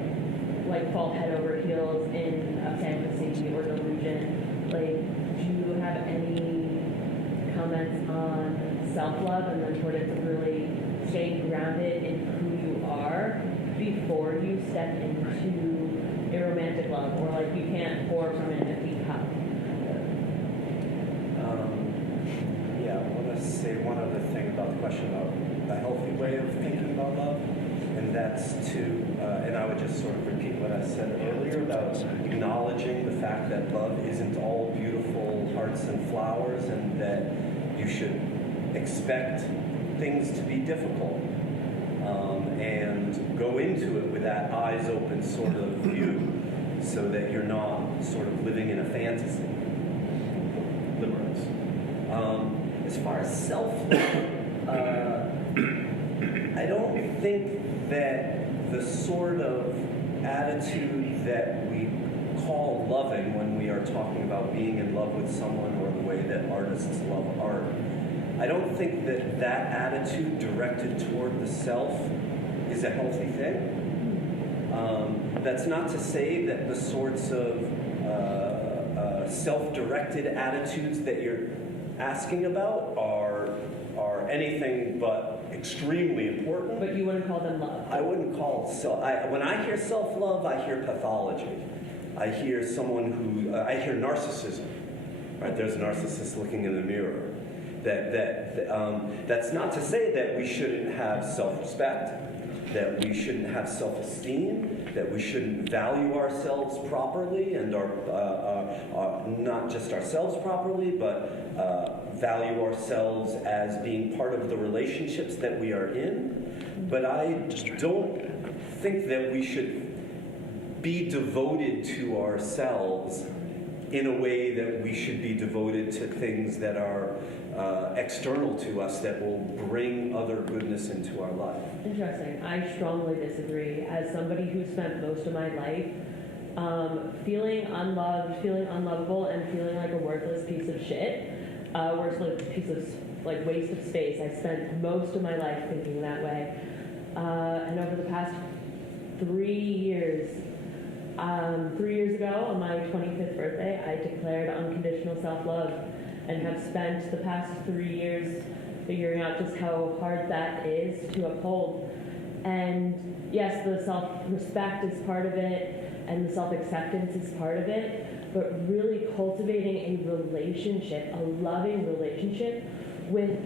like fall head over heels in a fantasy or delusion. Like, do you have any comments on self-love and the importance of really staying grounded in who you are before you step into a romantic love, or like you can't pour from an empty cup? Yeah, I want to say one other thing about the question about a healthy way of thinking about love, and that's to, and I would just sort of repeat what I said earlier about acknowledging the fact that love isn't all beautiful hearts and flowers, and that you should expect things to be difficult, and go into it with that eyes open sort of view, so that you're not sort of living in a fantasy. Limerence. As far as self-love, I don't think that the sort of attitude that we call loving when we are talking about being in love with someone, or the way that artists love art, I don't think that that attitude directed toward the self is a healthy thing. That's not to say that the sorts of self-directed attitudes that you're asking about are anything but extremely important. But you wouldn't call them love. I wouldn't call when I hear self-love, I hear pathology. I hear someone who I hear narcissism. Right? There's a narcissist looking in the mirror. That's not to say that we shouldn't have self-respect, that we shouldn't have self-esteem, that we shouldn't value ourselves properly, and not just ourselves properly, but value ourselves as being part of the relationships that we are in. But I don't think that we should be devoted to ourselves in a way that we should be devoted to things that are external to us, that will bring other goodness into our life. Interesting. I strongly disagree. As somebody who spent most of my life feeling unloved, feeling unlovable, and feeling like a worthless piece of shit, worthless piece of like waste of space, I spent most of my life thinking that way. And over the past 3 years, 3 years ago, on my 25th birthday, I declared unconditional self-love, and have spent the past 3 years figuring out just how hard that is to uphold. And yes, the self-respect is part of it, and the self-acceptance is part of it, but really cultivating a relationship, a loving relationship with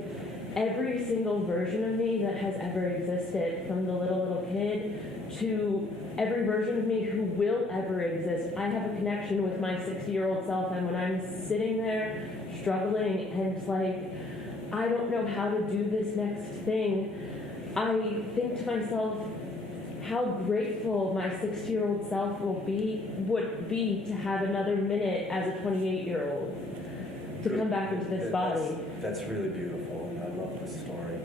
every single version of me that has ever existed, from the little kid to every version of me who will ever exist. I have a connection with my 60-year-old self, and when I'm sitting there struggling and like, I don't know how to do this next thing, I think to myself, how grateful my 60-year-old self would be to have another minute as a 28-year-old. to come back into this body. That's really beautiful, and I love the story.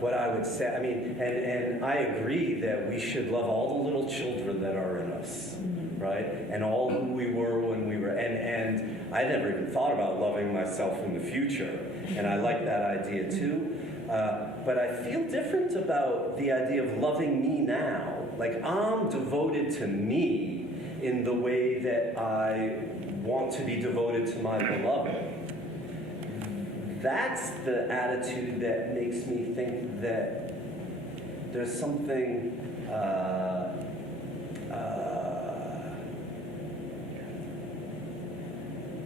What I would say, I mean, and I agree that we should love all the little children that are in us, right? And all who we were when we were, and I never even thought about loving myself in the future, and I like that idea too. But I feel different about the idea of loving me now. Like, I'm devoted to me in the way that I want to be devoted to my beloved. That's the attitude that makes me think that there's something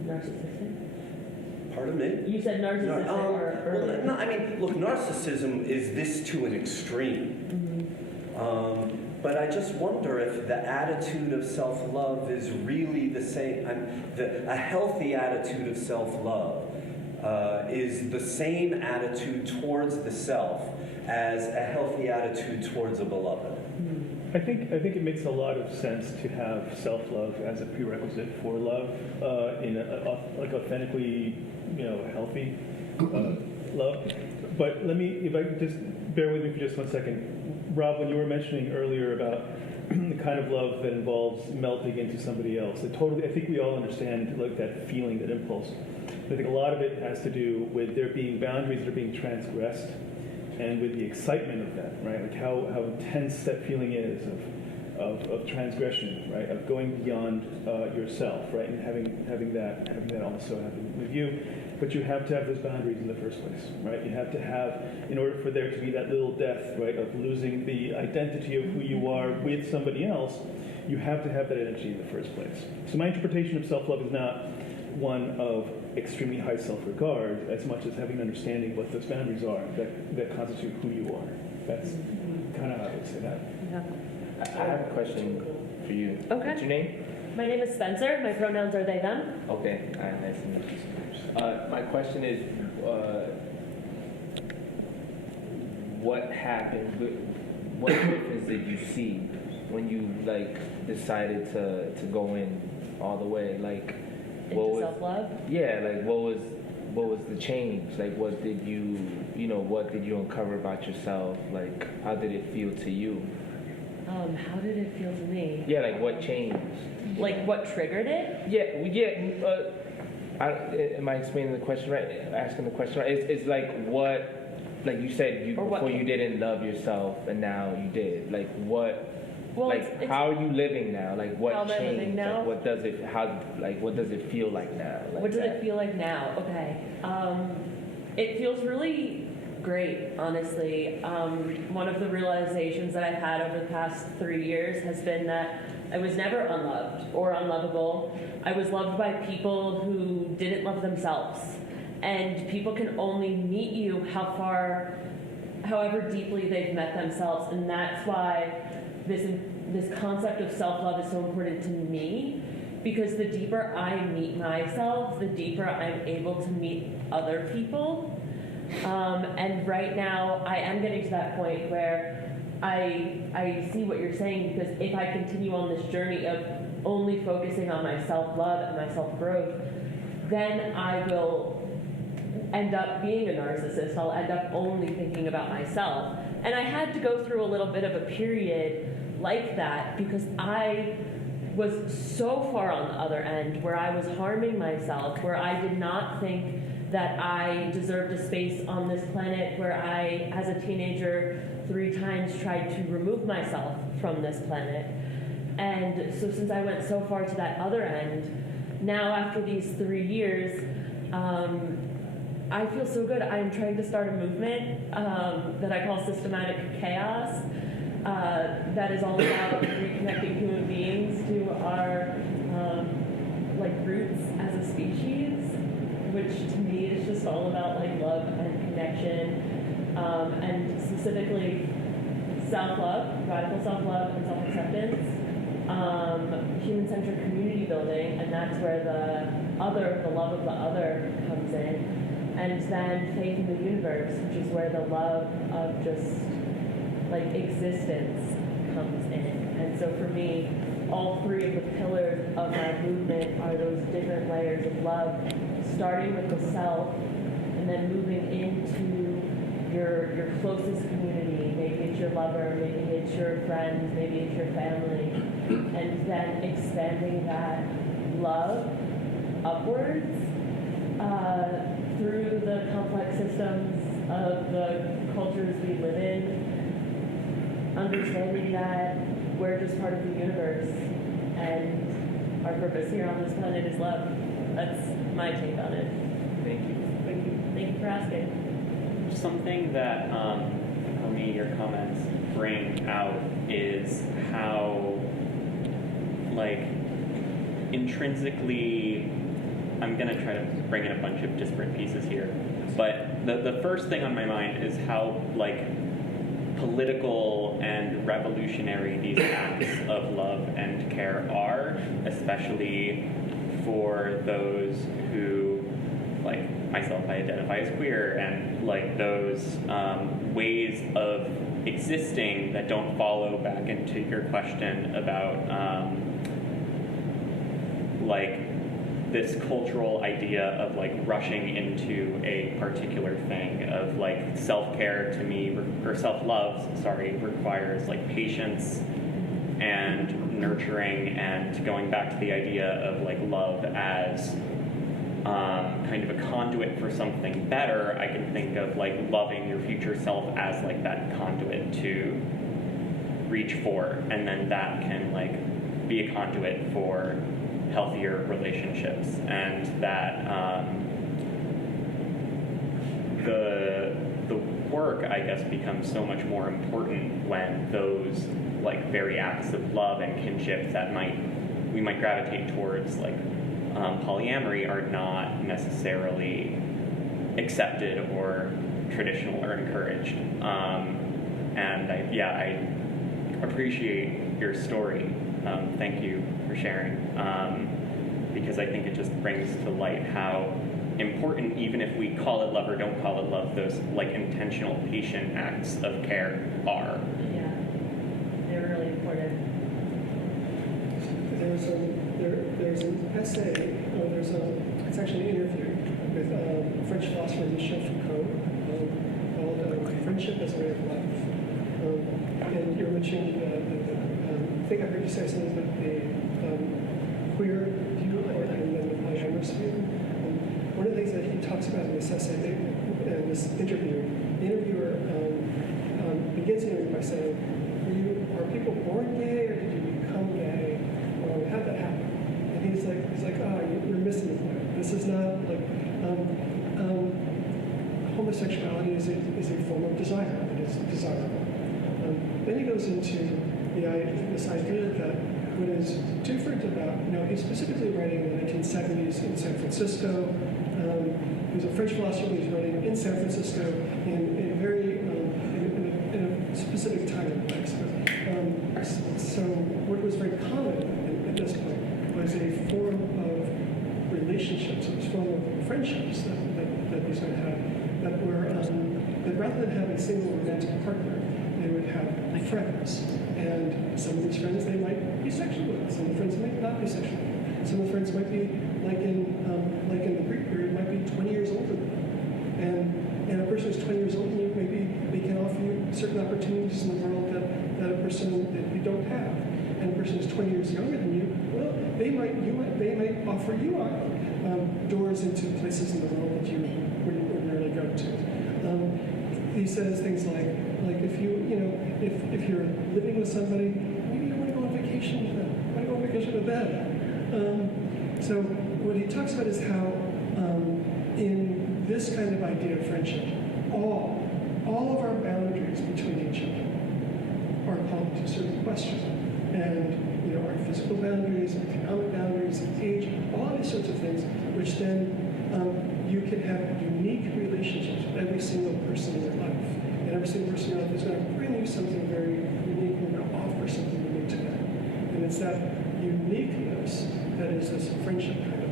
Narcissistic? pardon me? You said narcissistic or no, I mean, look, narcissism is this to an extreme. But I just wonder if the attitude of self-love is really the same. A healthy attitude of self-love is the same attitude towards the self as a healthy attitude towards a beloved. I think it makes a lot of sense to have self-love as a prerequisite for love, in like authentically, healthy love. But if I just bear with me for just 1 second. Rob, when you were mentioning earlier about the kind of love that involves melting into somebody else, I think we all understand like that feeling, that impulse. I think a lot of it has to do with there being boundaries that are being transgressed, and with the excitement of that, right? Like how intense that feeling is of transgression, right? Of going beyond yourself, right? And having that also happen with you. But you have to have those boundaries in the first place, right? You have to have, in order for there to be that little death, right, of losing the identity of who you are with somebody else, you have to have that energy in the first place. So my interpretation of self-love is not one of extremely high self-regard, as much as having an understanding of what those boundaries are that constitute who you are. That's kind of how I would say that. Yeah. I have a question for you. Okay. What's your name? My name is Spencer. My pronouns are they, them. Okay. Nice to meet you. My question is, what happened? What difference did you see when you decided to go in all the way? Like, what Into was self-love? Yeah, like what was the change? Like, what did you uncover about yourself? Like, how did it feel to you? How did it feel to me? Yeah, like what changed? Like what triggered it? Am I explaining the question right? Asking the question right? It's like what, like you said, before you didn't love yourself, and now you did. Like what? Well, like how are you living now? Like what how am I changed? living now? Like, what does it? What does it feel like now? Like what does it feel like now? Okay. It feels really great, honestly. One of the realizations that I've had over the past 3 years has been that I was never unloved or unlovable. I was loved by people who didn't love themselves. And people can only meet you however deeply they've met themselves. And that's why this concept of self-love is so important to me, because the deeper I meet myself, the deeper I'm able to meet other people. And right now, I am getting to that point where I see what you're saying, because if I continue on this journey of only focusing on my self-love and my self-growth, then I will end up being a narcissist. I'll end up only thinking about myself. And I had to go through a little bit of a period like that, because I was so far on the other end where I was harming myself, where I did not think that I deserved a space on this planet, where I, as a teenager, 3 times tried to remove myself from this planet. And so since I went so far to that other end, now after these 3 years, I feel so good. I'm trying to start a movement that I call Systematic Chaos, that is all about reconnecting human beings to our roots as a species, which to me is just all about love and connection, and specifically self-love, radical self-love and self-acceptance, human-centered community building, and that's where the love of the other comes in, and then faith in the universe, which is where the love of just existence comes in. And so for me, all 3 of the pillars of my movement are those different layers of love, starting with the self and then moving into your closest community. Maybe it's your lover, maybe it's your friends, maybe it's your family, and then expanding that love upwards through the complex systems of the cultures we live in, understanding that we're just part of the universe and our purpose here on this planet is love. That's my take on it. Thank you. Thank you. Thank you for asking. Something that for me your comments bring out is how like intrinsically, I'm gonna try to bring in a bunch of disparate pieces here, but the first thing on my mind is how like political and revolutionary these acts of love and care are, especially for those who, like myself, I identify as queer, and like those ways of existing that don't follow back into your question about like this cultural idea of like rushing into a particular thing of like self-care to me, or self-love, sorry, requires like patience and nurturing, and going back to the idea of like love as kind of a conduit for something better. I can think of like loving your future self as like that conduit to reach for, and then that can like be a conduit for healthier relationships, and that the work, I guess, becomes so much more important when those like very acts of love and kinship that we might gravitate towards, like polyamory, are not necessarily accepted or traditional or encouraged. And I appreciate your story. Thank you for sharing, because I think it just brings to light how important, even if we call it love or don't call it love, those like intentional, patient acts of care are. Yeah, they're really important. There's an essay, it's actually an interview with French philosopher Michel Foucault called Friendship as a Way of Life. And you were mentioning I think I heard you say something about the queer view and then the polyamorous view. One of the things that he talks about in this essay, in this interview, the interviewer begins the interview by saying, are people born gay or did you become gay? Or how'd that happen? And he's like, you're missing the point. This is not like, homosexuality is a form of desire. It is desirable. Then he goes into this idea that what is different about, he's specifically writing in the 1970s in San Francisco. He was a French philosopher who was writing in San Francisco in a specific time and place. So what was very common at this point was a form of relationships, it was a form of friendships that these men had, that were, that rather than have a single romantic partner, they would have friends. And some of these friends they might be sexual with, some of the friends might not be sexual with. Some of the friends might be, like in the Greek period, might be 20 years older than you. And a person who's 20 years older than you, maybe they can offer you certain opportunities in the world that a person that you don't have. And a person who's 20 years younger than you, well, they might offer you doors into places in the world that you wouldn't ordinarily go to. He says things like if you're living with somebody, maybe you want to go on vacation with them. Want to go on vacation with them. So what he talks about is how in this kind of idea of friendship, all of our boundaries between each other are called to certain questions. And our physical boundaries, economic boundaries, age, all these sorts of things, which then you can have unique relationships with every single person in your life. And every single person in your life is going to bring you something very unique and going to offer something unique to them. And it's that uniqueness that is this friendship kind of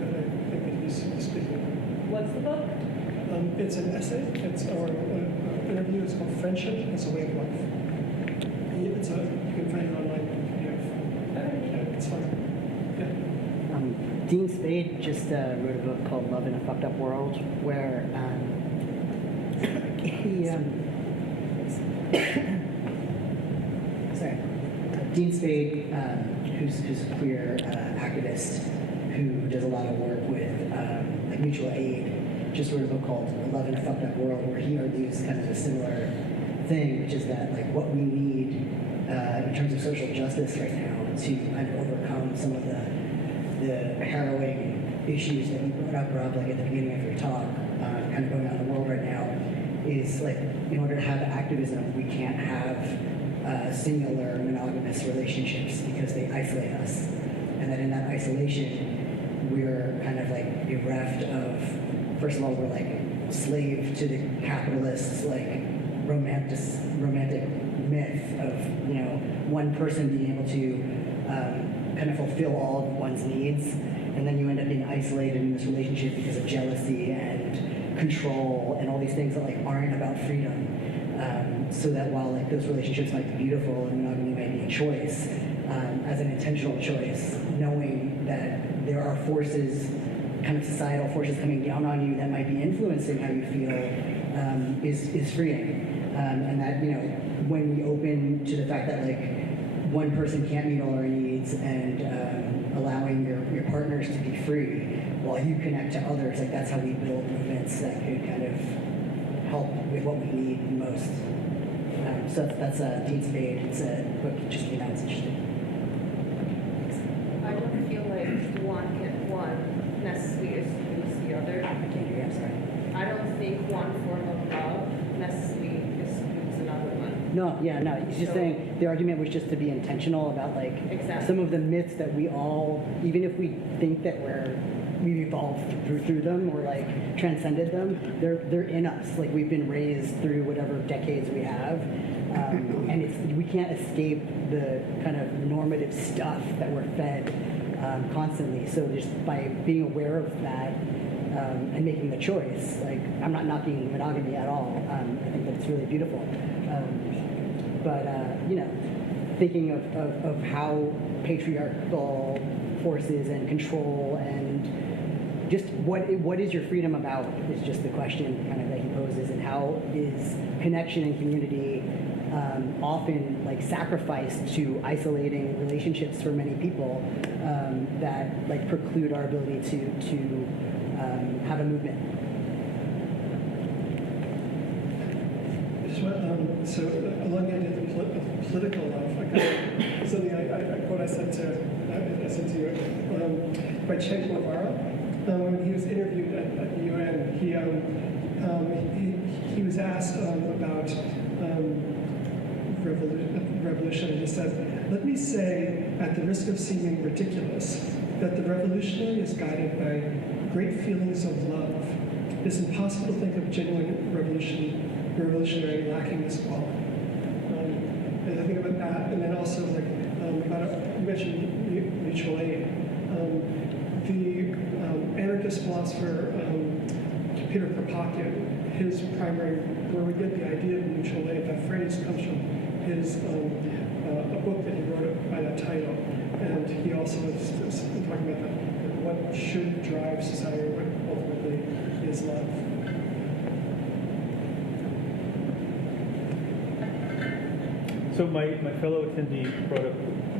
that I think that he's speaking of. What's the book? It's an essay. It's an interview. It's called Friendship as a Way of Life. You can find it online in PDF. Yeah, it's fun. Yeah. Dean Spade just wrote a book called Love in a Fucked Up World, where he, sorry, Dean Spade, who's a queer activist who does a lot of work with like mutual aid, just wrote a book called Love in a Fucked Up World, where he argues kind of a similar thing, which is that like what we need in terms of social justice right now to kind of overcome some of the harrowing issues that you brought up, Rob, like at the beginning of your talk, kind of going on in the world right now, is like in order to have activism, we can't have singular monogamous relationships because they isolate us, and that in that isolation, we're kind of like bereft of, first of all, we're like slave to the capitalists, like romantic myth of, you know, one person being able to kind of fulfill all of one's needs, and then you end up being isolated in this relationship because of jealousy and control and all these things that like aren't about freedom. So that while like those relationships might be beautiful and monogamy might be a choice, as an intentional choice, knowing that there are forces, kind of societal forces coming down on you that might be influencing how you feel, is freeing. And that, you know, when we open to the fact that like one person can't meet all our needs, and allowing your partners to be free while you connect to others, like that's how we build movements that could kind of help with what we need most. So that's Dean Spade. It's a book just came out. It's interesting. I don't feel like one necessarily excludes the other. I can't hear you. I'm sorry. I don't think one form of love necessarily excludes another one. No, yeah, no. He's just saying the argument was just to be intentional about like Exactly. some of the myths that we all, even if we think that we've evolved through them or like transcended them, they're in us. Like we've been raised through whatever decades we have, and we can't escape the kind of normative stuff that we're fed constantly. So just by being aware of that. And making the choice, like I'm not knocking monogamy at all. I think that it's really beautiful, but you know, thinking of how patriarchal forces and control and just what is your freedom about is just the question kind of that he poses, and how is connection and community often like sacrificed to isolating relationships for many people that like preclude our ability to have a movement. I just want, so along the idea of political love, I got something I said to you by Che Guevara. When he was interviewed at the UN, he was asked about revolution, and he said, "Let me say, at the risk of seeming ridiculous, that the revolutionary is guided by great feelings of love. It is impossible to think of genuine revolutionary lacking this quality." And I think about that, and then also like you mentioned mutual aid. The anarchist philosopher Peter Kropotkin, his primary, where we get the idea of mutual aid, that phrase comes from his a book that he wrote by that title, and he also is talking about what should drive society, what ultimately is love. So my fellow attendee brought up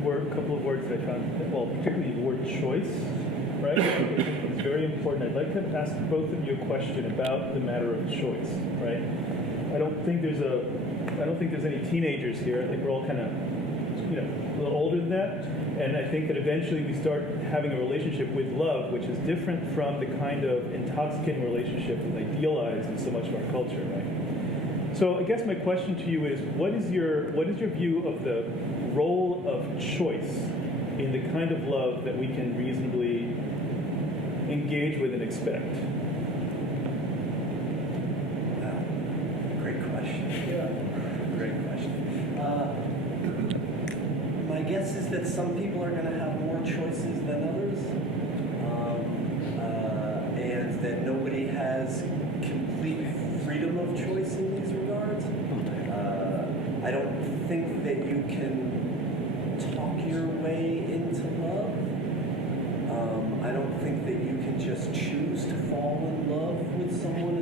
a couple of words that I found, well, particularly the word choice, right? It's very important. I'd like to ask both of you a question about the matter of choice, right? I don't think there's any teenagers here. I think we're all kind of, you know, a little older than that. And I think that eventually we start having a relationship with love, which is different from the kind of intoxicating relationship that's idealized in so much of our culture, right? So I guess my question to you is, what is your view of the role of choice in the kind of love that we can reasonably engage with and expect? Great question. Yeah. Great question. My guess is that some people are going to have more choices than others, and that nobody has complete freedom of choice in these regards. I don't think that you can talk your way into love. I don't think just choose to fall in love with someone